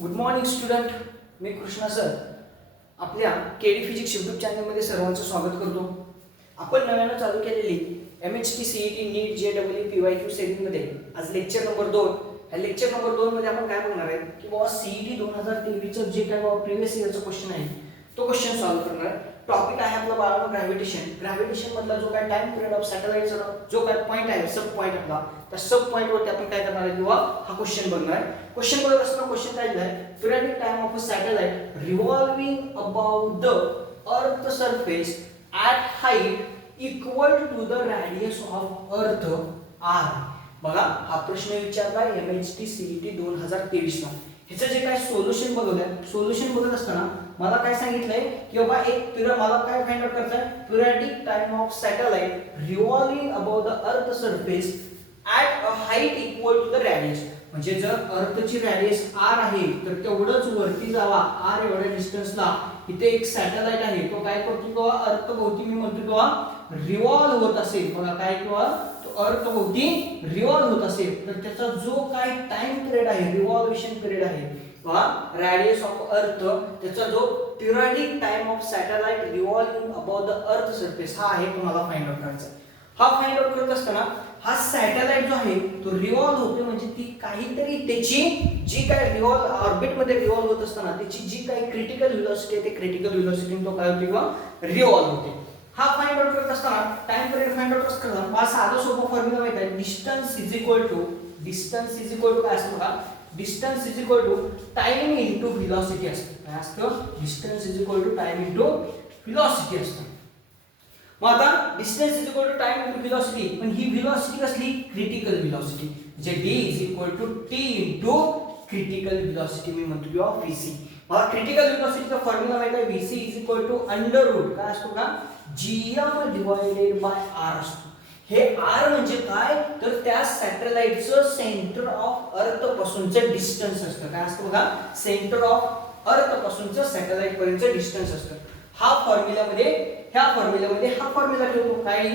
Good morning student. मी Krishna sir आपल्या KD physics YouTube चॅनलमध्ये सर्वांचं स्वागत करतो. आपण नव्यानं चालू केलेली MHT CET नीट JEE PYQ सेरीजमध्ये आज लेक्चर नंबर 2. ह्या लेक्चर नंबर 2 मध्ये आपण काय बघणार आहे की बाबा CET 2023 चं जे काय बाबा प्रिवियस इयरचा क्वेश्चन आहे तो क्वेश्चन सॉल्व्ह करणार आहे. टॉपिक आहे आपला बाळांनो ग्रॅव्हिटेशन मधला जो काय टाइम पिरियड ऑफ सॅटेलाइटचा जो काय पॉइंट आहे सब पॉइंट आपला त्या सब पॉइंट वरती आपण काय करणार आहे किंवा हा क्वेश्चन बघणार आहे. क्वेश्चन बघत असताना क्वेश्चन काय दिलाय, periodic time of a satellite revolving about the earth surface at height equal to the radius of earth R. बघा हा प्रश्न विचारलाय MHT CET 2023 ला. ह्याचं जे काय सोल्युशन बघत असताना मला काय सांगितलंय की बाबा एक मला काय फाइंड आउट करायचं आहे, periodic time of satellite revolving about the earth surface at a height equal to the radius. म्हणजे जर अर्थची रेडियस r आहे तर तेवढंच वरती जावा r एवढ्या डिस्टन्सला इथे एक सॅटेलाइट आहे तो काय करतो किंवा अर्थ भोवती मी म्हणतो किंवा रिव्हॉल्व होत असेल. बघा काय किंवा अर्थ भोवती रिव्हॉल्व होत असेल तर त्याचा जो काय टाइम पिरियड आहे रिव्हॉल्वेशन पिरियड आहे किंवा रेडियस ऑफ अर्थ त्याचा जो periodic time of satellite revolving about the earth surface हा आहे तुम्हाला फाइंड आउट करायचा. हा फाइंड आउट करत असताना हा सॅटेलाइट जो आहे तो रिव्हॉल्व होते म्हणजे ती काहीतरी त्याची जी काय रिव्हॉल्व ऑर्बिट मध्ये रिव्हॉल्व होत असताना त्याची जी काही क्रिटिकल व्हेलॉसिटी आहे ते क्रिटिकल व्हेलॉसिटी तो काय होते किंवा रिव्हॉल्व होते. हा फाइंड आउट करत असताना टाइम पिरियड फाइंड आउट करताना मला साधा सोपा फॉर्म्युला माहित आहे. डिस्टन्स इज इक्वल टू काय असतं बघा, distance is equal to time into velocity असतं. काय असतं, distance is equal to time into velocity असतं. मग आता distance is equal to time into velocity, पण ही व्हेलॉसिटी कसली, क्रिटिकल व्हेलॉसिटी. म्हणजे d is equal to t into critical velocity मी म्हणतो किंवा vc. मला क्रिटिकल व्हेलॉसिटीचा फॉर्म्युला माहित आहे, vc is equal to under root काय असतो का gm डिवाइडेड बाय r असतो. हे r म्हणजे काय तर त्या सॅटेलाइटचं सेंटर ऑफ अर्थ पासूनचं डिस्टन्स असतं. काय असतं बघा, सेंटर ऑफ अर्थ पासूनचं सॅटेलाइट पर्यंतचं डिस्टन्स असतं. ह्या फॉर्म्युल्यामध्ये हा फॉर्म्युला ठेवतो काय,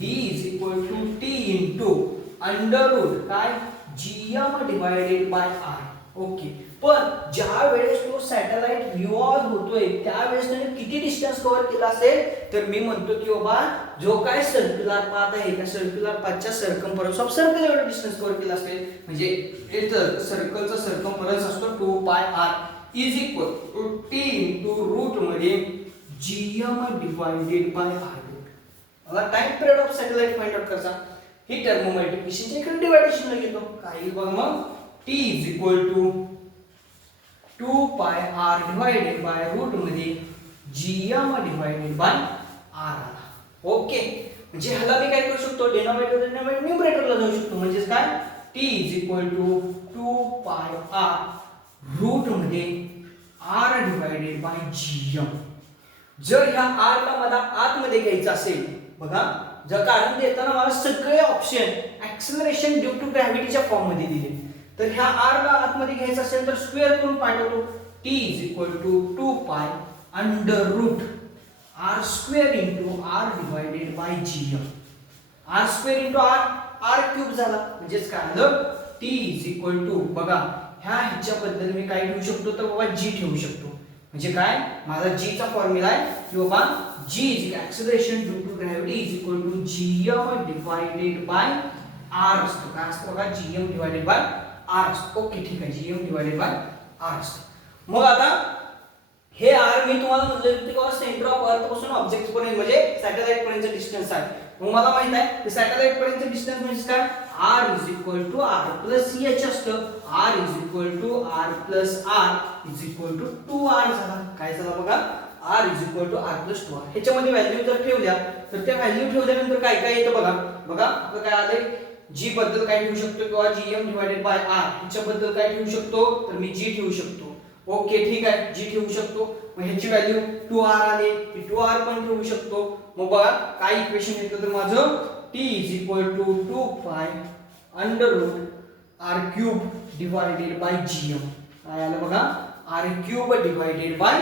d is equal to t into under root काय gm divided by r. Okay, पण ज्या वेळेस तो सॅटेलाइट रिव्हॉल्व होतोय त्यावेळेस त्याने किती डिस्टन्स कव्हर केला असेल तर मी म्हणतो की बाबा जो काय सर्क्युलर पाथ आहे त्या सर्क्युलर पाथच्या सर्कम्फरन्स ऑफ सर्कल एवढा डिस्टन्स कव्हर केला असेल. म्हणजे इथं सर्कलचा सर्कम्फरन्स असतो 2πr is equal to t into root मध्ये gm डिवाइडेड बाय r. आता time period of satellite find out करायचा, ही टर्म मल्टिप्लिकेशनच्या इकडे डिव्हायडेशनला घेतो. काही बघा मग t is equal to 2πr divided by root मध्ये gm डिवाइडेड बाय r आला. ओके, म्हणजे ह्याला मी काय करू शकतो, डिनॉमिनेटर न्यूमरेटरला जाऊ शकतो. म्हणजे काय t is equal to 2πr root मध्ये r डिवाइडेड बाय gm. जर ह्या r ला मला आतमध्ये घ्यायचं असेल बघा, जर कारण देताना मला सगळे ऑप्शन ऍक्सेलरेशन ड्यू टू ग्रॅव्हिटीच्या फॉर्म मध्ये दिले तर ह्या r ला आतमध्ये घ्यायचं असेल तर स्क्वेअर करून पाठवतो. t is equal to 2π under root r square into r divided by gm. r square into r cube झाला. म्हणजेच काय आलं, t इज इक्वल टू बघा ह्याच्याबद्दल मी काय ठेवू शकतो तर बाबा g ठेवू शकतो. म्हणजे काय माझा g चा फॉर्म्युला आहे की बाबा g is acceleration due to gravity is equal to gm divided by r असतो. काय असतं बघा, gm डिवाइडेड बाय r असतो. ओके ठीक आहे, gm डिवाइडेड बाय r असतो. मग आता हे r मी तुम्हाला म्हटलं की सेंटर ऑफ अर्थ पासून ऑब्जेक्ट पर्यंत म्हणजे सॅटेलाइट पर्यंतचं डिस्टन्स आहे. मग मला माहित आहे की सॅटेलाइट पर्यंतचं डिस्टन्स म्हणजे काय, r is equal to r plus h असतं. r is equal to r plus r is equal to 2r झाला. काय झाला बघा, r is equal to r plus 2r. ह्याच्यामध्ये व्हॅल्यू जर ठेवल्या तर त्या व्हॅल्यू ठेवल्यानंतर काय काय येतं बघा आपलं काय आलंय, g बद्दल काय ठेवू शकतो किंवा gm डिवाइडेड बाय r. ह्याच्याबद्दल काय ठेवू शकतो तर मी g ठेवू शकतो. ओके ठीक आहे, g ठेवू शकतो. मग ह्याची व्हॅल्यू 2r आली, ती 2r पण ठेवू शकतो. मग बघा काय इक्वेशन येतं तर माझं t is equal to 2π under root r cube divided by gm. काय आलं बघा, r cube divided by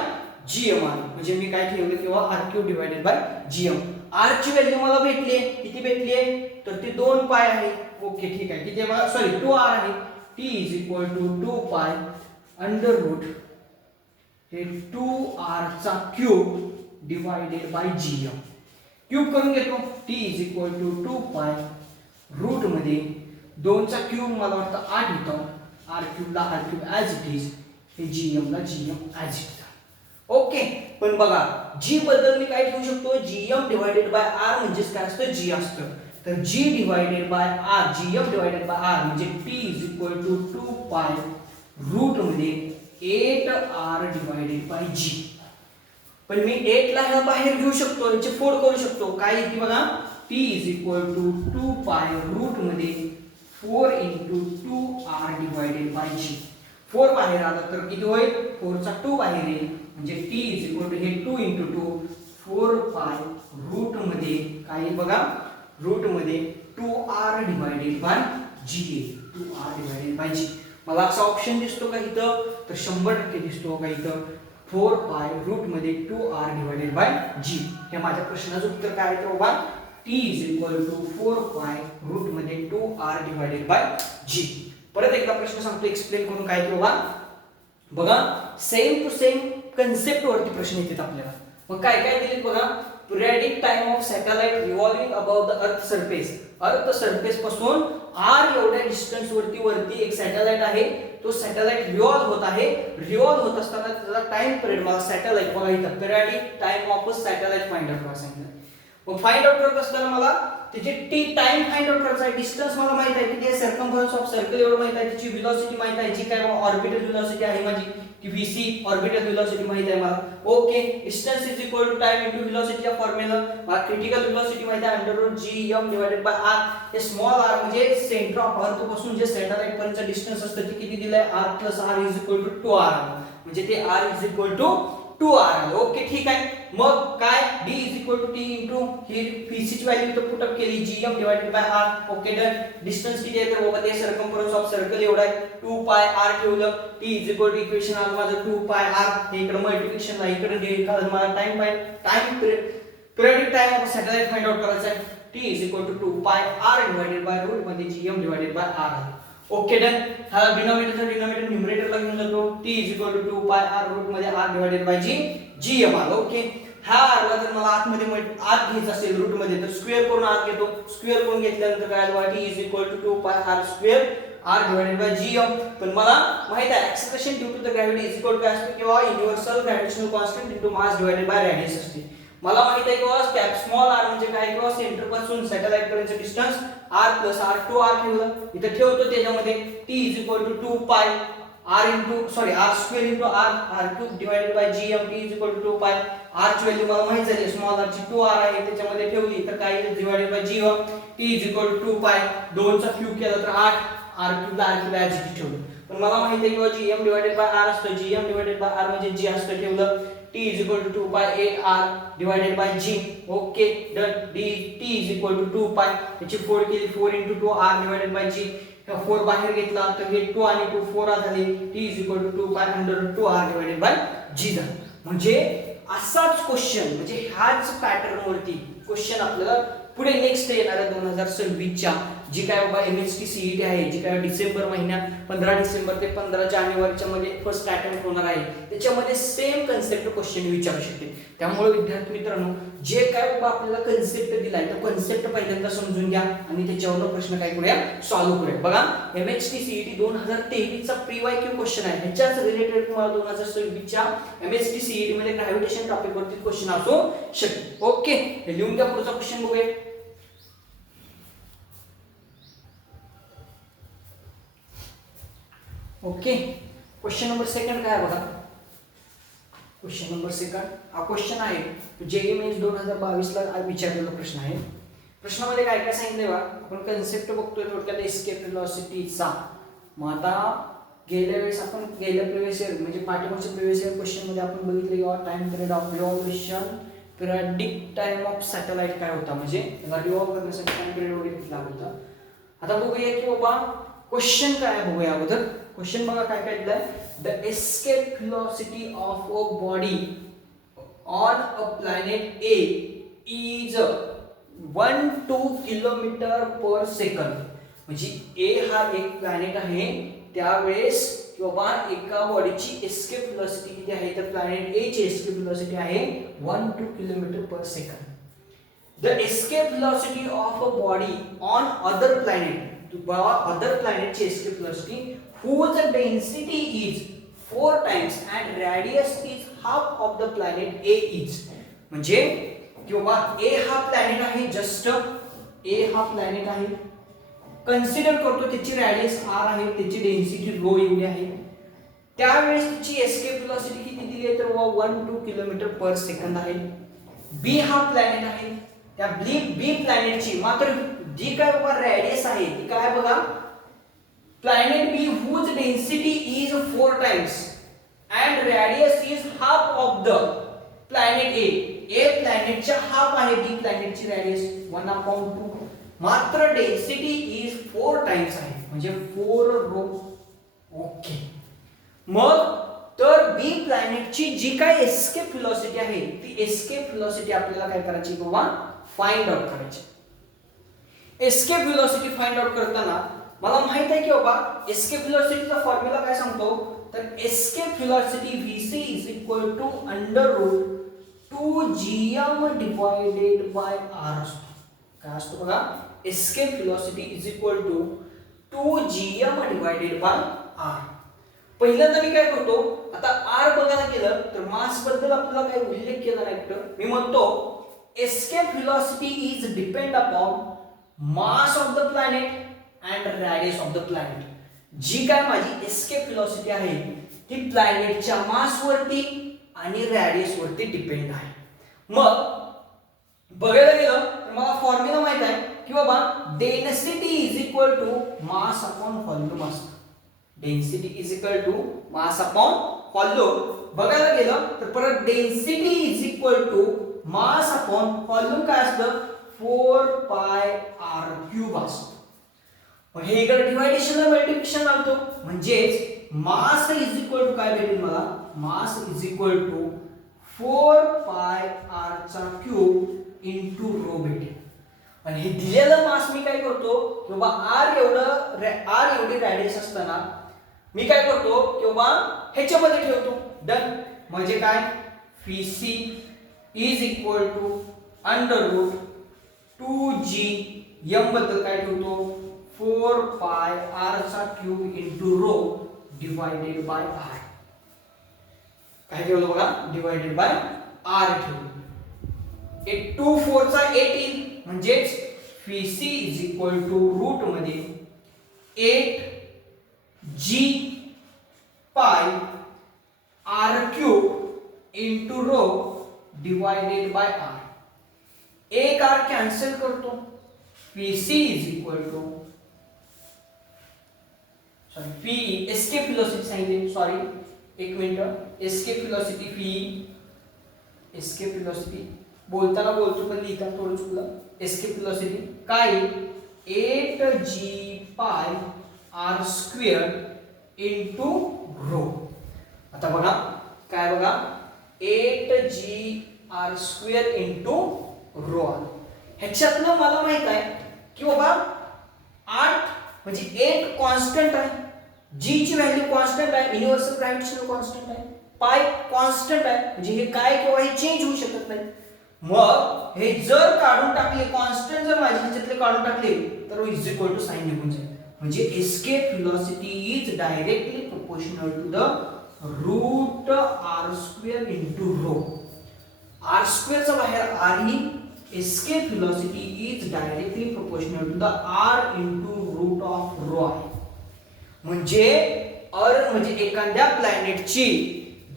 gm आलं. म्हणजे मी काय ठेवलं किंवा r cube divided by gm. r ची व्हॅल्यू मला भेटली आहे, किती भेटली आहे तर ती 2π आहे. ओके ठीक आहे, किती आहे बघा, सॉरी 2r आहे. t is equal to 2π under root हे 2r चा cube divided by gm. Cube करून घेतो t इज इक्वल टू 2 पाय रूट मध्ये 2 चा क्यूब मला वाटतं 8 येतो, r क्यूब ला r cube as it is, हे gm ला gm as it is. Okay, पण बघा g बद्दल मी काय ठेवू शकतो, gm डिवायडेड बाय r म्हणजेच काय असतं, g असतं. तर g divided by r, gm divided by r म्हणजे t इज इक्वल टू 2 पाय रूट मध्ये 8r डिवायडेड बाय g. पण मी 8 ला ह्या बाहेर घेऊ शकतो, याचे फोड करू शकतो. काय येते बघा, t इज इक्वल टू 2 पाय रूट मध्ये 4 into 2r divided by g. 4 बाहेर आला तर किती होईल, 4 चा 2 बाहेर येईल म्हणजे t इज इक्वल टू हे 2 इंटू 2 4 पाय रूट मध्ये काय बघा, रूट मध्ये 2r divided by g. 2r divided by g. मला असा ऑप्शन दिसतो का इथं, तर 100% दिसतो का इथं, 4 पाय रूट मध्ये 2r डिवायडेड बाय g. हे माझ्या प्रश्नाचं उत्तर काय आहे तर बाबा t इज इक्वल टू 4 पाय रूट मध्ये 2r डिवायडेड बाय g. परत एकदा प्रश्न सांगतो एक्सप्लेन करून काय की बाबा, बघा सेम टू सेम कन्सेप्ट वरती प्रश्न येतात आपल्याला. मग काय काय दिलेत बघा, periodic time of satellite revolving about the earth surface. Earth surface पासून r एवढ्या डिस्टन्स वरती एक सॅटेलाइट आहे, तो सॅटेलाइट रिव्हॉल्व होत आहे. रिव्हॉल्व होत असताना त्याचा टाइम पिरियड मला सॅटेलाइट बघा इथं periodic time of a satellite find out करायला सांगितलं. मग फाइंड आउट करत असताना मला त्याची टी टाइम फाइंड आउट करायचा आहे. डिस्टन्स मला माहित आहे की ते सर्कम्फरन्स ऑफ सर्कल एवढं माहित आहे, त्याची व्हेलॉसिटी माहित आहे, जी काय ऑर्बिटल व्हेलॉसिटी आहे माझी ती vc ऑर्बिटल व्हेलॉसिटी माहित आहे मला. Okay, distance is equal to time into velocity of formula. मला क्रिटिकल व्हेलॉसिटी माहित आहे under root gm divided by r. हे स्मॉल r म्हणजे सेंटर ऑफ अर्थ पासून जे सॅटेलाइट पर्यंतचं डिस्टन्स असतं ते किती दिलंय, r plus r is equal to 2r. म्हणजे ते r is equal to 2r. Okay ठीक आहे. मग काय d is equal to t into ही vc ची व्हॅल्यू इथं पुट अप केली gm divided by r. Okay done. Distance किती आहे तर बाबा ते सर्कम्फरन्स ऑफ सर्कल एवढा आहे, 2 पाय r ठेवलं. t is equal to equation आलं माझं 2 पाय r, हे इकडे मल्टिप्लिकेशन ला इकडे d कारण मला time periodic time of satellite find out करायचा आहे. t is equal to 2 pi r divided by root मध्ये gm divided by r. Okay done. हा डिनॉमिनेटर न्यूमरेटरला घेऊन जातो. t is equal to 2 pi r route मध्ये r divided by gm आलं. Okay, हा r ला जर मला आतमध्ये आत घ्यायचा असेल रूट मध्ये तर स्क्वेअर करून आत घेतो. स्क्वेअर करून घेतल्यानंतर काय आलं, t is equal to 2 pi r square r divided by gm. पण मला माहित आहे acceleration due to the gravity is equal to असते किंवा universal gravitational constant into mass divided by radius असते. मला माहित आहे किंवा कॅप स्मॉल r म्हणजे काय, किंवा सेंटर पासून सॅटेलाइट पर्यंतचं distance r plus r 2r ठेवलं इथे ठेवतो. त्याच्यामध्ये t is equal to 2 pi r square into r cube divided by gm. t is equal to 2 pi r ची व्हॅल्यू मला माहित झाली, स्मॉल r ची 2r आहे त्याच्यामध्ये ठेवली तर काय divided by gm. t is equal to 2 pi 2 चा क्यूब केला तर 8 r क्यूब ला r क्यूब ॲज इट ठेवलं. पण मला माहित आहे किंवा gm डिवाइडेड बाय r असतं, gm डिवाइडेड बाय r म्हणजे g असतं ठेवलं. t is equal to 2 pi 8r divided by g. Okay done. t is equal to 2 pi, याची फोड केली 4 into 2r divided by g. 4 बाहेर घेतला तर हे 2 आणि 2 4 झाले. t is equal to 2 pi under 2r divided by g झालं. म्हणजे असाच क्वेश्चन म्हणजे ह्याच पॅटर्न वरती क्वेश्चन आपल्याला पुढे नेक्स्ट येणाऱ्या 2026 च्या जी काय बाबा MHT CET आहे, जी काय डिसेंबर महिन्यात 15 डिसेंबर ते 15 जानेवारीच्या मध्ये फर्स्ट अटेम्प्ट होणार आहे, त्याच्यामध्ये सेम कन्सेप्ट क्वेश्चन विचारू शकते. त्यामुळे विद्यार्थी मित्रांनो, जे काय बाबा आपल्याला कन्सेप्ट दिलाय तो कन्सेप्ट पहिल्यांदा समजून घ्या आणि त्याच्यावर प्रश्न काय करूया, सॉल्व्ह करूया. बघा MHT CET 2023 चा प्री-वायक्यू क्वेश्चन आहे, ह्याच्याच रिलेटेड तुम्हाला 2026 च्या MHT CET मध्ये ग्रॅव्हिटेशन टॉपिक वरती क्वेश्चन असू शकते. ओके, हे लिहून घ्या. पुढचा क्वेश्चन बघूया. ओके, क्वेश्चन नंबर सेकंड काय बघा. क्वेश्चन नंबर सेकंड हा क्वेश्चन आहे जेईई मेन्स 2022 ला विचारलेला प्रश्न आहे. प्रश्नामध्ये काय काय सांगितलंय बघा. आपण कन्सेप्ट बघतोय थोडक्यात एस्केप व्हेलॉसिटीचा. मग आता गेल्या वेळेस आपण प्रिव्हियस इयर म्हणजे पाठीमागच्या प्रिव्हियस इयर क्वेश्चन मध्ये आपण बघितलं की time period of revolution periodic time of satellite काय होता, म्हणजे त्याला रिव्हॉल्व करण्यासाठी टाइम पिरियड वगैरे किती लागत होता. आता बघूया की बाबा क्वेश्चन काय आहे बघूया अगोदर. क्वेश्चन बघा काय काय दिलंय. The escape velocity of a body on a planet A is 1-2 kilometer per second. म्हणजे ए हा एक प्लॅनेट आहे, त्यावेळेस की बाबा एका बॉडीची एस्केप व्हेलॉसिटी किती आहे, तर प्लॅनेट ए ची एस्केप व्हेलॉसिटी आहे 1-2 kilometer per second. The escape velocity of a body on other planet, other प्लॅनेटची escape velocity whose density is 4 times and radius is half of the planet A is. म्हणजे की बाबा ए हा planet आहे, just a हा planet आहे, consider करतो त्याची रॅडियस r आहे, त्याची डेन्सिटी रो एवढी आहे, त्यावेळेस त्याची एस्केप व्हेलॉसिटी किती दिली आहे, तर 1-2 किलोमीटर पर सेकंद आहे. बी हा प्लॅनेट आहे, त्या बी प्लॅनेटची मात्र जी काय बाबा रॅडियस आहे ती काय बघा, planet B whose density is 4 times and radius is half of the planet A. A प्लॅनेटच्या हाफ आहे B प्लॅनेटची रॅडियस 1/2, मात्र डेन्सिटी इज 4 टाइम्स आहे, म्हणजे 4 रो. ओके, मग तर बी प्लॅनेटची जी काय एस्केप व्हेलॉसिटी आहे ती एस्केप व्हेलॉसिटी आपल्याला काय करायची बाबा, फाइंड आउट करायची. एस्केप व्हेलॉसिटी फाइंड आउट करताना मला माहित आहे की बाबा एस्केप व्हेलॉसिटीचा फॉर्म्युला काय सांगतो, तर escape velocity vc is equal to under root 2gm divided by r असतो. काय असतो बघा, escape velocity is equal to 2gm divided by r. पहिल्यांदा मी काय करतो, आता r बघायला गेलं तर मास बद्दल आपल्याला काही उल्लेख केला नाही, मी म्हणतो escape velocity is depend upon mass of the planet and radius of the planet. जी काय माझी एस्केप व्हेलॉसिटी आहे ती प्लॅनेटच्या मास वरती आणि रॅडियस वरती डिपेंड आहे. मग बघायला गेलं तर मला फॉर्म्युला माहित आहे की बाबा density is equal to mass upon volume असतं. Density is equal to mass upon volume. बघायला गेलं तर परत density is equal to mass upon volume काय असतं, 4πr³ असतं. मग हे इकडे डिवायडेशनला मल्टिप्लिकेशन आणतो, म्हणजेच मास इज इक्वल टू काय भेटेल मला, mass is equal to 4πr³ into rho भेटेल. आणि हे दिलेलं मास मी काय करतो की बाबा आर एवढी रॅडियस असताना मी काय करतो की बाबा ह्याच्यामध्ये ठेवतो. डन. म्हणजे काय, Vc is equal to under root 2gm बद्दल काय ठेवतो, 4πr³ into rho divided by r. काय ठेवलं बघा, डिवाइडेड बाय r ठेवलं. 2 4 चा 18 म्हणजेच Vc is equal to root मध्ये 8g πr³ into rho divided by r. एक r कॅन्सल करतो, Vc is equal to Ve escape velocity सांगितली, सॉरी एक minute, escape velocity Ve, escape velocity बोलताना बोलतो पण लिहिताना थोडं चुकलं. एस्केप व्हेलॉसिटी काय, 8g πr² इंटू रो. आता बघा काय बघा, 8gr² इंटू रो. ह्याच्यातनं मला माहित आहे की बाबा 8 म्हणजे 8 कॉन्स्टंट आहे, जी ची व्हॅल्यू कॉन्स्टंट आहे, युनिव्हर्सल ग्रॅव्हिटेशनल कॉन्स्टंट आहे, पाय कॉन्स्टंट आहे, म्हणजे हे काय किंवा हे चेंज होऊ शकत नाही. मग हे जर काढून टाकले, कॉन्स्टंट जर माझ्या ह्याच्यातले काढून टाकले तर इज इक्वल टू साइन निघून जाईल. म्हणजे escape velocity is directly proportional to the root r² into rho. r² चा बाहेर r ही escape velocity is directly proportional to the r into root of rho आहे. म्हणजे एखाद्या प्लॅनेटची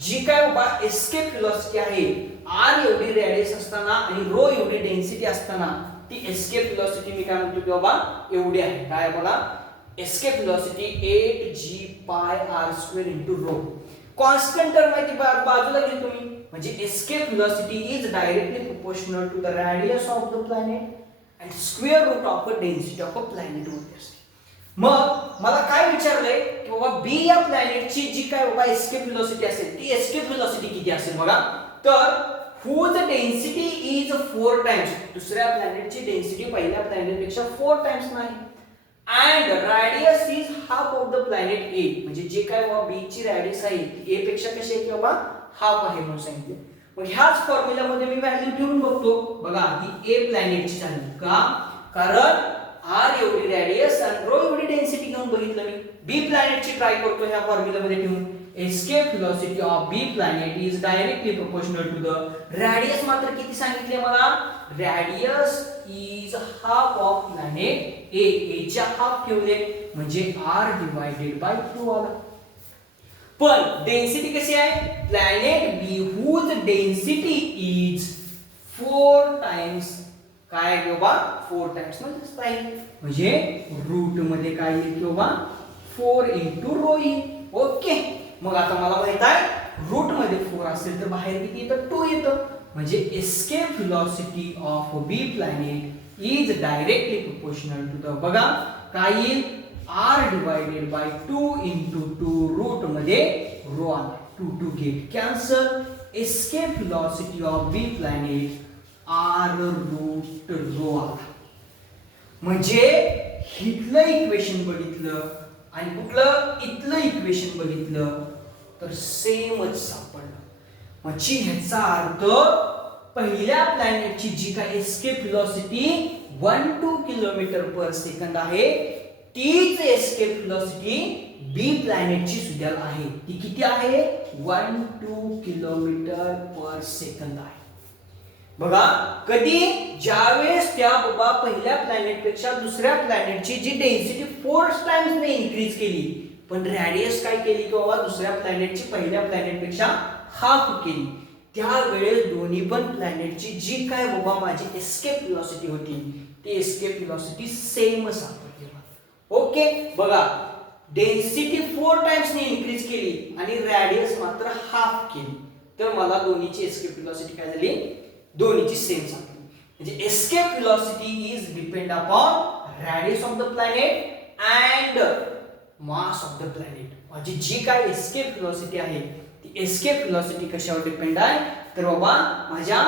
जी काय बाबा एस्केप व्हेलॉसिटी आहे, r एवढी रॅडियस असताना आणि रो एवढी डेन्सिटी असताना ती एस्केप व्हेलॉसिटी मी काय म्हणतो की बाबा एवढी आहे. काय बघा, escape velocity 8g πr² into rho. Constant term आहे ती बाजूला घेतो तुम्ही, म्हणजे escape velocity is directly proportional to the radius of the planet and square root of the density of a planet वरती असते. मग मला काय विचारलंय की बाबा बी या प्लॅनेटची जी काय बाबा एस्केप व्हेलॉसिटी असेल ती एस्केप व्हेलॉसिटी किती असेल बघा, तर whose density is 4 times. दुसऱ्या प्लॅनेटची डेन्सिटी पहिल्या प्लॅनेटपेक्षा 4 टाइम्स नाही, and radius is half of the planet ए, म्हणजे जे काय बाबा बी ची रॅडियस आहे ती ए पेक्षा कशी आहे की बाबा हाफ आहे म्हणून सांगितलं. मग ह्याच फॉर्म्युल्यामध्ये मी व्हॅल्यू ठेवून बघतो. बघा ही ए प्लॅनेटची झाली का, कारण आर एवढी रॅडियस आणि रो एवढी डेन्सिटी घेऊन बघितलं मी. बी प्लॅनेटची ट्राय करतो ह्या फॉर्म्युल्यामध्ये ठेवून. Escape velocity of B planet is directly proportional to the radius. मात्र किती सांगितले मला, radius is half of planet A, A च्या हाफ ठेवले म्हणजे आर डिवायडेड बाय 2 आला. पण डेन्सिटी कशी आहे, planet B whose density is 4 times काय बाबा 4 टाइम्स म्हणजे रूट मध्ये काय येईल बाबा 4 into रो येईल. ओके, मग आता मला माहित आहे रूट मध्ये 4 असेल तर बाहेर किती येतं 2 येतं. म्हणजे escape velocity of B planet is directly proportional to the, बघा काय येईल R divided by 2 into 2 root मध्ये रो आला. 2 get cancel. Escape velocity of B planet R root rho आला. म्हणजे इथलं इक्वेशन बघितलं आणि कुठलं इथलं इक्वेशन बघितलं तर सेमच सापडलं. म्हणजे ह्याचा अर्थ पहिल्या प्लॅनेटची जी काय escape velocity 1-2 kilometer per second आहे तीच एस्केप व्हेलॉसिटी बी प्लॅनेटची सुद्धा आहे. ती किती आहे 1-2 किलोमीटर पर सेकंद आहे. बघा कधी ज्यावेळेस त्या बाबा पहिल्या प्लॅनेट पेक्षा दुसऱ्या प्लॅनेटची जी डेन्सिटी 4 टाइम्स ने इन्क्रीज केली पण रॅडियस काय केली की बाबा दुसऱ्या प्लॅनेटची पहिल्या प्लॅनेट पेक्षा हाफ केली, त्यावेळेस दोन्ही पण प्लॅनेटची जी काय बाबा माझी एस्केप व्हेलॉसिटी होती ती एस्केप व्हेलॉसिटी सेम सापडली. ओके, बघा डेन्सिटी 4 टाइम्स ने इन्क्रीज केली आणि रॅडियस मात्र हाफ केली तर मला दोन्हीची एस्केप व्हेलॉसिटी काय झाली, दोन्हीची सेम सापडली. म्हणजे escape velocity is depend upon radius of the planet and mass of the planet. माझी जी काय एस्केप व्हेलॉसिटी आहे ती एस्केप व्हेलॉसिटी कशावर डिपेंड आहे तर बाबा माझ्या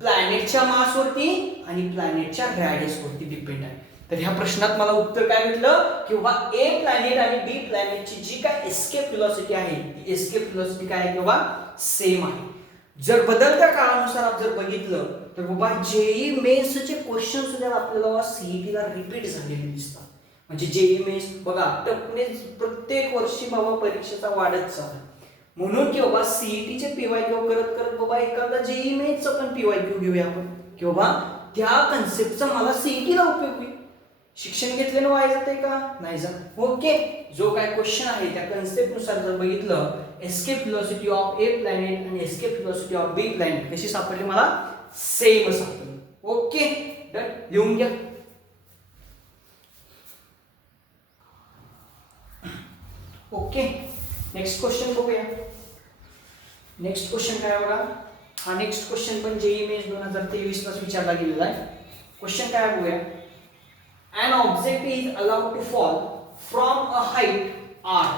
प्लॅनेटच्या मास वरती आणि प्लॅनेटच्या रॅडियस वरती डिपेंड आहे. तर ह्या प्रश्नात मला उत्तर काय भेटलं की बाबा ए प्लॅनेट आणि बी प्लॅनेटची जी काय एस्केप व्हेलॉसिटी आहे ती एस्केप व्हेलॉसिटी काय आहे बाबा सेम आहे. जर बदलत्या काळानुसार आपण जर बघितलं तर बाबा जेई मेन्सचे क्वेश्चन सुद्धा आपल्याला सीईटीला रिपीट झालेले दिसतात. म्हणजे जेई मेन्स बघा टफनेस प्रत्येक वर्षी बाबा परीक्षेचा वाढत चालला. म्हणून की बाबा सीईटीचे पीवायक्यू करत करत बाबा एखादा जेई मेन्सचा पण पीवायक्यू घेऊया आपण की बाबा त्या कन्सेप्टचा मला सीईटीला उपयोग होईल. शिक्षण घेतल्यानं वाया जाते का, नाही जात. ओके, जो काय क्वेश्चन आहे त्या कन्सेप्ट नुसार जर बघितलं escape velocity of A planet आणि escape velocity of B planet कशी सापडली मला, सेम सापडली. ओके डन, लिहून घ्या. ओके, नेक्स्ट क्वेश्चन बघूया. नेक्स्ट क्वेश्चन काय बघा, हा नेक्स्ट क्वेश्चन पण जेईई मेन्स 2023 ला विचारला गेलेला आहे. क्वेश्चन काय बघूया. An object is allowed to fall from a height r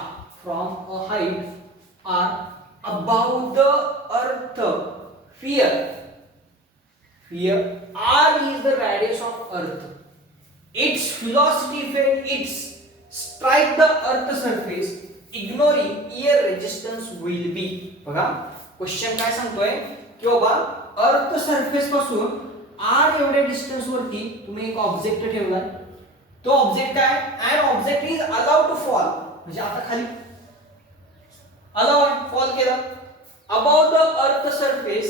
above the earth. Here r is the radius of earth. Its velocity when it strike the earth surface ignoring air resistance will be. बघा question काय सांगतोय की बाबा earth surface पासून r एवढ्या distance वरती तुम्ही एक ऑब्जेक्ट ठेवलाय. तो ऑब्जेक्ट काय, and object is allowed to fall म्हणजे आता खाली अलाउड फॉल केला about the earth surface.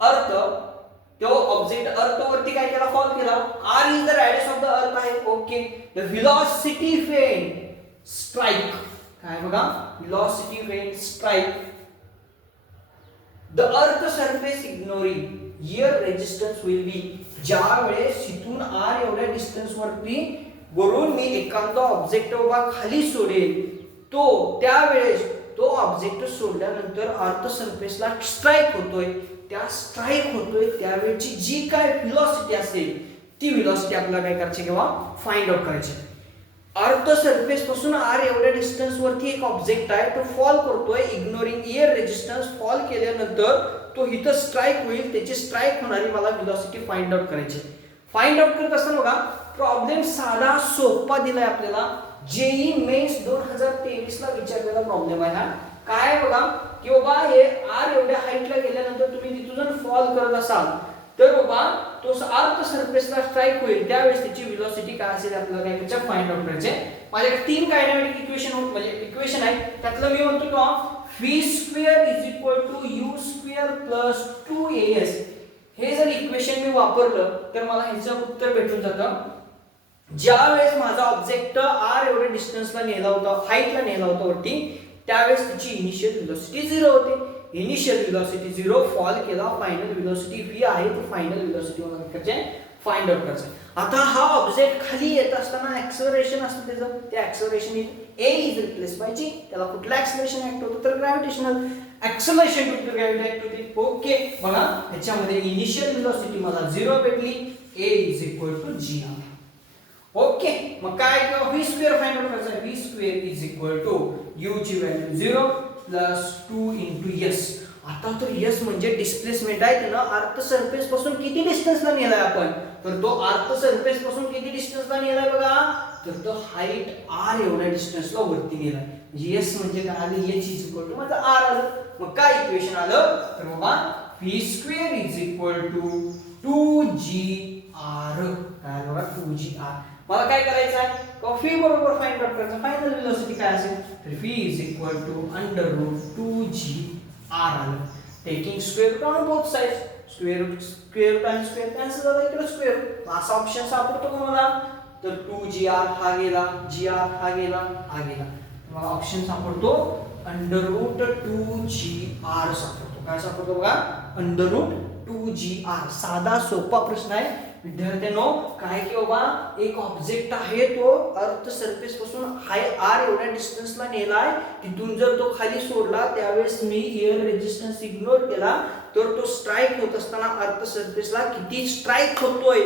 Earth तो ऑब्जेक्ट अर्थ वरती काय केला, फॉल केला. R is the radius of the earth आहे. Okay, the velocity when strike काय बघा, velocity when strike the earth surface ignoring air resistance will be. ज्या वेळेस इथून आर एवढ्या डिस्टन्स वरती वरून मी एखादा ऑब्जेक्ट बाबा खाली सोडेल तो त्यावेळेस तो ऑब्जेक्ट सोडल्यानंतर अर्थ सरफेसला स्ट्राइक होतोय. त्या स्ट्राइक होतोय त्यावेळची जी काय व्हेलॉसिटी असेल ती व्हेलॉसिटी आपल्याला काय करायची किंवा फाइंड आउट करायची. अर्थ सरफेस पासून आर एवढ्या डिस्टन्स वरती एक ऑब्जेक्ट आहे तो फॉल करतोय इग्नोरिंग एअर रेजिस्टन्स. फॉल केल्यानंतर तो इथं स्ट्राइक होईल, त्याची स्ट्राइक होणारी मला व्हेलॉसिटी फाइंड आउट करायची. फाइंड आउट करत असताना बघा प्रॉब्लेम साधा सोपा दिलाय आपल्याला. जेई मेन्स 2023 ला विचारलेला प्रॉब्लेम आहे हा. काय बघा की बाबा हे आर एवढ्या हाईटला गेल्यानंतर तुम्ही तिथून जर फॉल करत असाल तर बाबा तो अर्थ सरफेसला स्ट्राईक होईल त्यावेळेस त्याची व्हेलॉसिटी काय असेल आपल्याला काय करायचं फाइंड आउट करायचे. माझ्याकडे 3 कायनेमॅटिक इक्वेशन म्हणजे इक्वेशन आहे. त्यातलं मी म्हणतो की v square is equal to u square plus 2as हे जर इक्वेशन मी वापरलं तर मला ह्याचं उत्तर भेटून जातं. ज्या वेळेस माझा ऑब्जेक्ट r एवढ्या डिस्टन्सला नेला होता हाईटला नेला होता वरती त्यावेळेस त्याची इनिशियल व्हेलॉसिटी 0 होते. इनिशियल व्हेलॉसिटी 0 फॉल केला फायनल व्हेलॉसिटी v आहे तो फायनल व्हेलॉसिटी मला करायचे फाइंड आउट करायचं. आता हा ऑब्जेक्ट खाली येत असताना ऍक्सेलरेशन असतं त्याचं ते acceleration a is replace by g. त्याला कुठलं ऍक्सेलरेशन ऍक्ट होतं तर gravitational acceleration to gravity act होती. ओके बघा ह्याच्यामध्ये इनिशियल व्हेलॉसिटी मला 0 भेटली a is equal to g. Okay मग काय किंवा v स्क्वेअर फाइंड आउट करायचं v square is equal to u ची व्हॅल्यू 0 प्लस 2 इंटू s. आता तर s म्हणजे डिस्प्लेसमेंट आहे त्यानं अर्थ सरफेस पासून किती डिस्टन्सला नेलाय आपण तर तो अर्थ सरफेस पासून किती डिस्टन्सला नेलाय बघा तर तो हाईट r एवढ्या डिस्टन्सला वरती नेलाय. म्हणजे s म्हणजे काय आलं h इज इक्वल टू माझं r आलं. मग काय इक्वेशन आलं तर बाबा v square is equal to 2gr काय बघा 2gr. मला काय करायचं आहे v बरोबर फाइंड आउट करायचं फायनल व्हेलॉसिटी काय असेल तर v is equal to under root 2gr आलं. Taking square root on both sides square root आणि स्क्वेअर कॅन्सल झाला इकडे स्क्वेअर असा ऑप्शन सापडतो का मला तर 2gr हा गेला gr हा गेला हा गेला मला ऑप्शन सापडतो अंडर रूट 2gr सापडतो. काय सापडतो बघा अंडर रूट 2gr. साधा सोपा प्रश्न आहे विद्यार्थ्यांनो. काय की बाबा एक ऑब्जेक्ट आहे तो अर्थ सरफेस पासून हाय r एवढ्या डिस्टन्सला नेलाय तिथून जर तो खाली सोडला त्यावेळेस मी एअर रेजिस्टन्स इग्नोर केला तर तो स्ट्राइक होत असताना अर्थ सरफेसला किती स्ट्राइक होतोय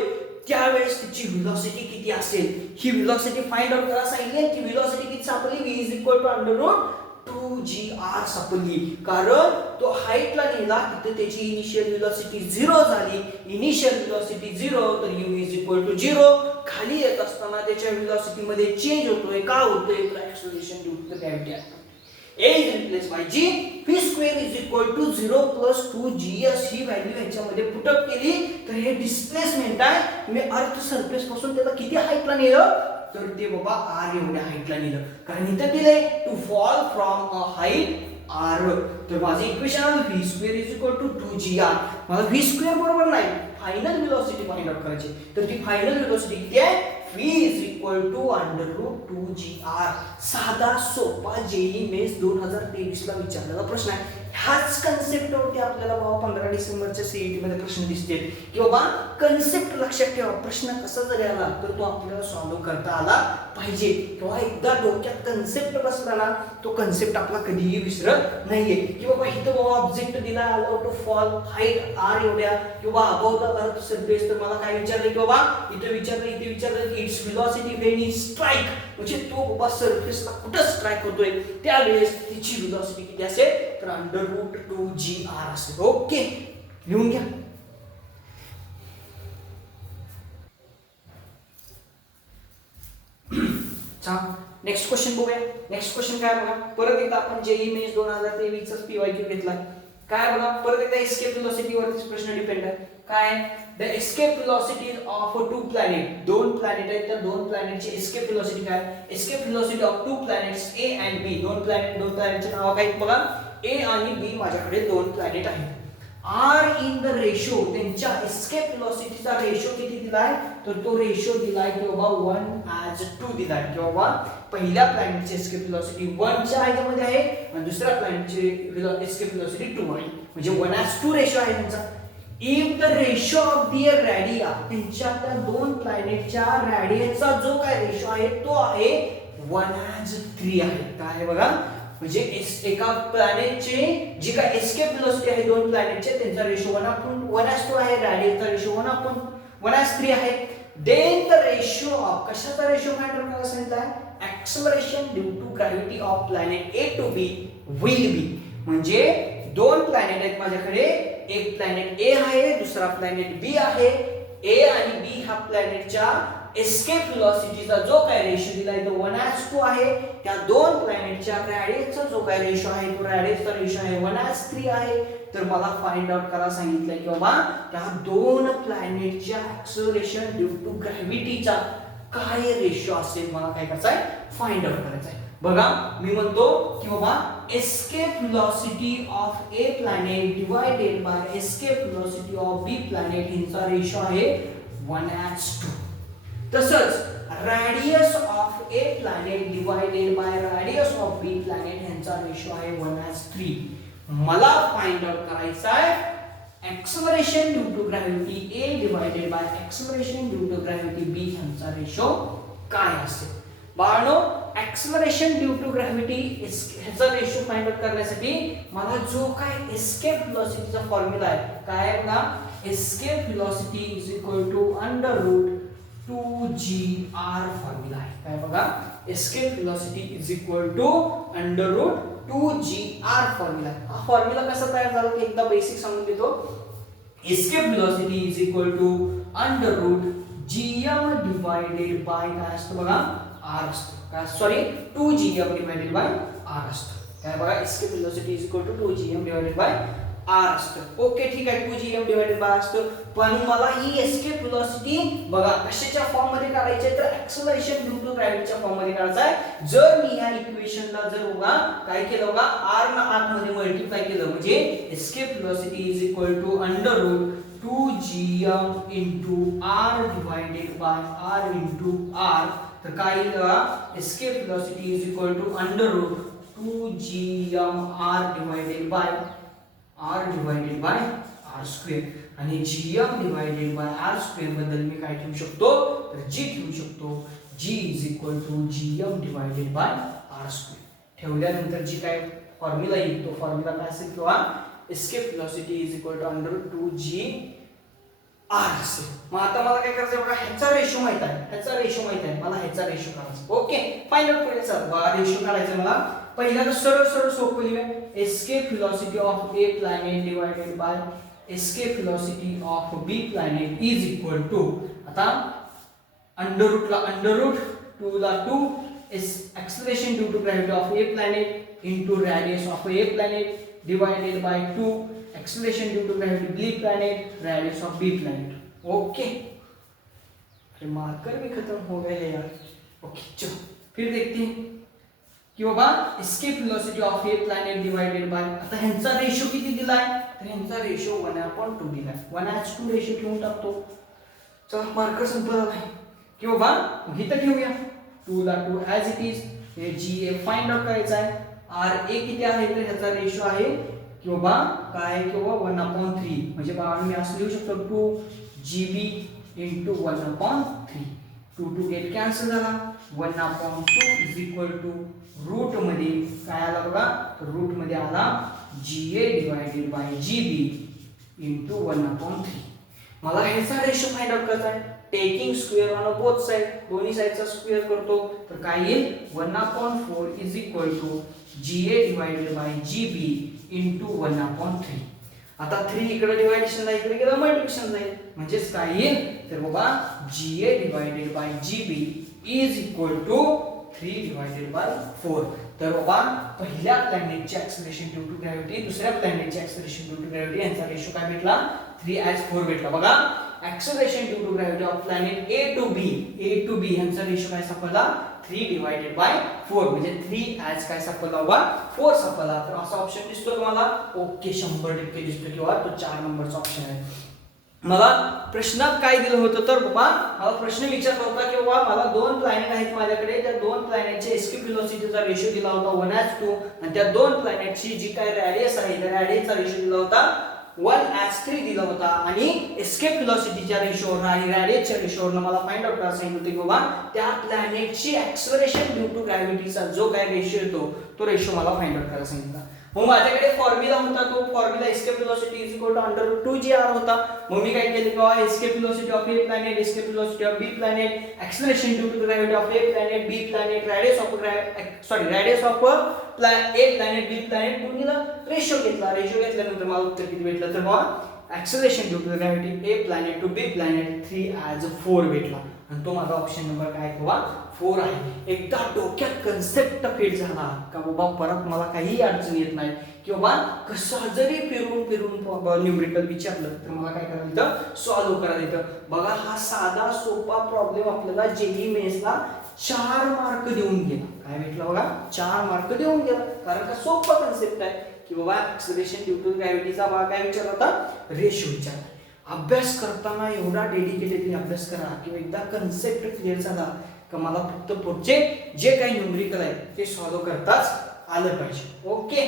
त्यावेळेस तिची व्हेलॉसिटी किती असेल ही व्हेलॉसिटी फाइंड आउट करायला सांगितली. ती व्हेलॉसिटी किती सापडली v is equal to under root 2gr सापडली. कारण तो हाईटला नेला तिथे त्याची इनिशियल व्हेलॉसिटी 0 झाली. इनिशियल व्हेलॉसिटी 0 तर u इज इक्वल टू 0. खाली येत असताना त्याच्या व्हेलॉसिटी मध्ये चेंज होतोय का होतोय तर acceleration due to the gravity act. a is replace by g v square is equal to 0 plus 2gs ही व्हॅल्यू ह्याच्यामध्ये पुट अप केली तर हे डिस्प्लेसमेंट आहे. मी अर्थ सरफेस पासून त्याला किती हाईटला नेलं तर ते बाबा r एवढ्या हाईटला नेलं कारण इथं दिलंय to fall from a height r. तर माझे इक्वेशन आलं v square is equal to 2gr. मला v स्क्वेअर बरोबर नाही फायनल व्हेलॉसिटी फाइंड आउट करायची तर ती फायनल व्हेलॉसिटी किती आहे v is equal to under root 2gr. साधा सोपा जेई मेन्स 2023 ला विचारलेला प्रश्न आहे. ह्याच कन्सेप्टवरती आपल्याला बाबा 15 डिसेंबरच्या सीईटी मध्ये प्रश्न दिसतील की बाबा कन्सेप्ट लक्षात ठेवा. प्रश्न कसा जरी आला तर तो आपल्याला सॉल्व्ह करता आला पाहिजे किंवा एकदा डोक्यात कन्सेप्ट बसला ना तो कन्सेप्ट आपला कधीही विसरत नाहीये की बाबा इथं बाबा ऑब्जेक्ट दिला allow to fall height r एवढ्या किंवा अबाउट द अर्थ सरफेस तर मला काय विचारलं की बाबा इथे विचारलं it's velocity when it strike म्हणजे तो बाबा सरफेसला कुठं स्ट्राइक होतोय त्यावेळेस तिची व्हेलॉसिटी किती असेल तर अंडर रूट 2gr असेल. ओके लिहून घ्या. नेक्स्ट क्वेश्चन बघूया. नेक्स्ट क्वेश्चन काय बघा परत एकदा आपण जेई मेन्स 2023 चा पीवायक्यू घेतलाय. काय बघा परत एकदा एस्केप व्हेलॉसिटी वरतीच प्रश्न डिपेंड आहे. काय the escape velocity of 2 planet. 2 planet आहेत त्या 2 प्लॅनेटची एस्केप व्हेलॉसिटी काय escape velocity of 2 planets A and B. 2 प्लॅनेटचे नाव काय बघा A आणि B. माझ्याकडे 2 प्लॅनेट आहेत. r इन द रेशो त्यांच्या एस्केप व्हेलॉसिटीचा रेशो किती दिलाय तर तो रेशो दिलाय की बाबा 1:2 दिलाय की बाबा पहिल्या प्लॅनेटची एस्केप व्हेलॉसिटी 1 च्या ह्याच्यामध्ये आहे आणि दुसऱ्या प्लॅनेटची एस्केप व्हेलॉसिटी 2 आहे म्हणजे 1:2 रेशो आहे त्यांचा. If the ratio of their radii त्यांच्या त्या 2 प्लॅनेटच्या रॅडियसचा जो काय रेशो आहे तो आहे 1:3 आहे. काय बघा म्हणजे एका प्लॅनेटचे जी काय एस्केप व्हेलॉसिटी आहे 2 प्लॅनेटचे त्यांचा रेशो 1:2 आहे. रॅडियसचा रेशो 1:3 आहे. देन द रेशो ऑफ कशाचा रेशो फाइंड आउट करायला सांगितलाय acceleration due to gravity of planet A to B will be. म्हणजे 2 प्लॅनेट आहेत माझ्याकडे एक प्लॅनेट A आहे दुसरा प्लॅनेट B आहे. ए आणि बी ह्या प्लॅनेटच्या एस्केप व्हेलॉसिटीचा जो काय रेशो दिलाय तो 1:2 आहे. त्या दोन प्लॅनेटच्या रॅडियसचा जो काय रेशो आहे तो रॅडियसचा रेशो आहे 1:3 आहे. तर मला फाइंड आउट करायला सांगितलंय की बाबा त्या दोन प्लॅनेटच्या ऍक्सलरेशन ड्यू टू ग्रॅव्हिटीचा काय रेशो असेल मला काय करायचंय फाइंड आउट करायचंय. बघा मी म्हणतो की बाबा escape velocity of A planet divided by escape velocity of B planet यांचा रेशो आहे 1:2. तसंच radius of A planet divided by radius of B planet यांचा रेशो आहे 1:3. मला फाइंड आउट करायचा आहे acceleration due to gravity A divided by acceleration due to gravity B यांचा ratio काय असेल. बाळनो एक्सेलरेशन ड्यू टू ग्रॅव्हिटी ह्याचा रेशो फाइंड आउट करण्यासाठी मला जो काय एस्केप व्हेलॉसिटीचा फॉर्म्युला आहे काय आहे बघा. Escape velocity is equal to under root 2gr formula आहे. काय बघा escape velocity is equal to under root 2gr formula. हा फॉर्म्युला कसा तयार झाला ते एकदा बेसिक सांगून देतो. Escape velocity is equal to under root gm divided by काय असतं बघा r असतं. काय sorry 2gm divided by r असतं. काय बघा escape velocity is equal to 2gm divided by r असतं. ओके ठीक आहे 2gm डिवाइडेड बाय असतं. पण मला ही एस्केप व्हेलॉसिटी बघा कशाच्या फॉर्म मध्ये काढायची आहे तर एक्सेलरेशन ड्यू टू ग्रॅव्हिटीच्या फॉर्म मध्ये काढायचं आहे. जर मी ह्या इक्वेशनला जर बघा काय केलं बघा r ना आत मध्ये मल्टिप्लाय केलं म्हणजे escape velocity is equal to under root 2gm into r divided by r into r. तर काय येईल बघा escape velocity is equal to under root 2gm r divided by r square. आणि gm divided by r square बद्दल मी काय ठेवू शकतो तर g ठेवू शकतो. g is equal to gm divided by r square. ठेवल्यानंतर जी काय फॉर्म्युला येईल तो फॉर्म्युला काय असेल किंवा escape velocity is equal to under root 2gr असेल. मग आता मला काय करायचं बघा ह्याचा रेशो माहित आहे मला ह्याचा रेशो काढायचा. ओके फाइंड आउट करायचा बघा रेशो काढायचा मला. पहिल्यांदा सरळ सोपं लिहूया. Escape velocity of A planet divided by escape velocity of B planet is equal to आता अंडर रूटला अंडर रूट 2 ला 2 acceleration due to gravity of A planet into radius of A planet divided by 2 acceleration due to gravity B planet radius of B planet. Okay अरे marker भी खत्म हो गए हैं यार. ओके चलो फिर देखते हैं कि बाबा escape velocity of A planet divided by आता ह्यांचा रेशो किती दिलाय तर ह्यांचा रेशो 1/2 दिलाय. 1:2 रेशो ठेवून टाकतो. चला मार्कर संपला आहे कि बाबा इथं ठेवूया 2 ला 2 ॲज इट इज. हे जी ए फाइंड आउट करायचा आहे. आर ए किती आहे तर ह्याचा रेशो आहे कि बाबा काय कि बाबा 1/3 म्हणजे बाबा मी असं लिहू शकतो 2gb into 1/3. 2 गेट कॅन्सल झाला. 1/2 इज इक्वल टू रूट मध्ये काय आला बघा तर रूट मध्ये आला ga divided by gb into 1/3. मला ह्याचा रेशो फाइंड आउट करायचा आहे. Taking square on both side दोन्ही साइडचा स्क्वेअर करतो तर काय येईल 1/4 is equal to ga divided by gb into 1/3. आता 3 इकडे डिवायडेशन ला इकडे गेला मल्टिप्लिकेशन जाईल म्हणजेच काय येईल तर बाबा ga divided by gb is equal to 3 divided by 4. तर बाबा पहिल्या प्लॅनेटचे एक्सेलरेशन ड्यू टू ग्रॅव्हिटी दुसऱ्या प्लॅनेटचे एक्सेलरेशन ड्यू टू ग्रॅव्हिटी यांचा रेशो काय भेटला 3:4 भेटला. बघा acceleration due to gravity of planet A to B यांचा रेशो काय सापडला 3 डिवाइडेड बाय 4 म्हणजे 3 काय सापडला बाबा 4 सापडला. तर असा ऑप्शन दिसतो तुम्हाला. ओके 100% दिसतो किंवा तो 4 नंबरचा ऑप्शन आहे. मला प्रश्नात काय दिलं होतं तर बाबा मला प्रश्न विचारला होता की बाबा मला दोन प्लॅनेट आहेत माझ्याकडे त्या दोन प्लॅनेटचे एस्केप व्हेलॉसिटीचा रेशो दिला होता 1:2 आणि त्या दोन प्लॅनेटची जी काय रेडियस आहे त्या रेडियसचा रेशो दिला होता 1:3 दिला होता आणि एस्केप व्हेलॉसिटीच्या रेशोवर आणि रेडियसच्या रेशोवर मला फाइंड आउट करायला सांगितलं की बाबा त्या प्लॅनेटची एक्सेलरेशन ड्यू टू ग्रॅव्हिटीचा जो काय रेशो येतो तो रेशो मला फाइंड आउट करायला सांगितला. मग माझ्याकडे फॉर्म्युला होता तो formula escape velocity is equal to under root 2gr होता. मग मी काय केले की बाबा escape velocity of A planet escape velocity of B planet acceleration due to gravity of A planet B planet radius of A planet B planet दोन्हीला ratio घेतला. Ratio घेतल्यानंतर मला उत्तर किती भेटलं तर बाबा acceleration due to gravity A planet to B planet 3 as 4 भेटला आणि तो माझा ऑप्शन नंबर काय किंवा 4 आहे. एकदा डोक्यात कन्सेप्ट फिट झाला का बाबा परत मला काही अडचण येत नाही की बाबा कसं जरी फिरून फिरून न्यूमरिकल विचारलं तर मला काय करायला येतं, सॉल्व्ह करायला येतं. बघा हा साधा सोपा प्रॉब्लेम आपल्याला जेईई मेन्सला 4 मार्क देऊन गेला. काय भेटलं बघा, 4 मार्क देऊन गेला. कारण का सोपा कन्सेप्ट आहे की बाबा ऍक्सलरेशन ड्यू टू ग्रॅव्हिटीचा भाग काय विचारला होता, रेशो विचारला. अभ्यास करताना एवढा डेडिकेटेडली अभ्यास करा किंवा एकदा कन्सेप्ट क्लिअर झाला का मला फक्त पुढचे जे काही न्यूमरिकल आहे ते सॉल्व्ह करताच आलं पाहिजे. ओके.